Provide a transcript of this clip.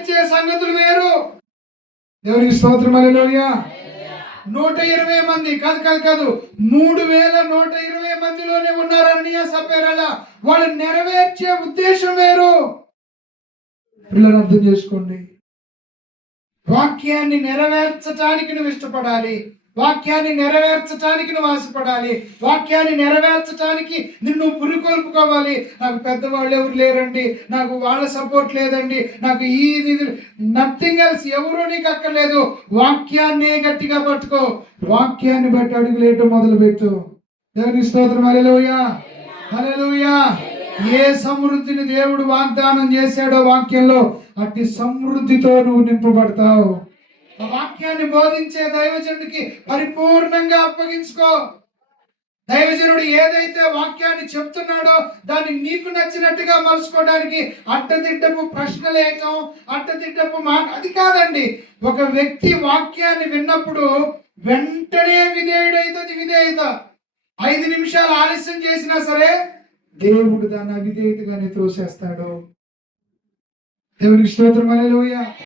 నెరవేర్చే సంగతులు వేరు. దేవునికి స్తోత్రం. హల్లెలూయా. 120 మంది కాదు 3120 మందిలోనే ఉన్నారు అననీయ సప్పేరాల. వాళ్ళు నెరవేర్చే ఉద్దేశం వేరు. పిల్లలు అర్థం చేసుకోండి. వాక్యాన్ని నెరవేర్చడానికి నువ్వు ఇష్టపడాలి. వాక్యాన్ని నెరవేర్చడానికి నువ్వు ఆశపడాలి. వాక్యాన్ని నెరవేర్చడానికి నిన్ను పురికొల్పుకోవాలి. నాకు పెద్దవాళ్ళు ఎవరు లేరండి, నాకు వాళ్ళ సపోర్ట్ లేదండి, నాకు ఈ నథింగ్ ఎల్స్, ఎవరూ నీకు అక్కర్లేదు. వాక్యాన్నే గట్టిగా పట్టుకో. వాక్యాన్ని బట్టి అడుగులేయటం మొదలుపెట్టు. దేవుని స్తోత్రం. హల్లెలూయా, హల్లెలూయా. ఏ సమృద్ధిని దేవుడు వాగ్దానం చేశాడో వాక్యంలో, అట్టి సమృద్ధితో నువ్వు నింపబడతావు. ఆ వాక్యాన్ని బోధించే దైవజనుడికి పరిపూర్ణంగా అప్పగించుకో. దైవజనుడు ఏదైతే వాక్యాన్ని చెప్తున్నాడో దాన్ని నీకు నచ్చినట్టుగా మలుచుకోవడానికి అడ్డదిడ్డపు ప్రశ్నలేయటం, అడ్డదిడ్డపు మాట అది కాదండి. ఒక వ్యక్తి వాక్యాన్ని విన్నప్పుడు వెంటనే విధేయుడైతుంది. విధేయత 5 నిమిషాలు ఆలస్యం చేసినా సరే దేవుడు దాన్ని అవిధేయతగానే త్రోసేస్తాడు. దేవునికి స్తోత్రం. హల్లెలూయా.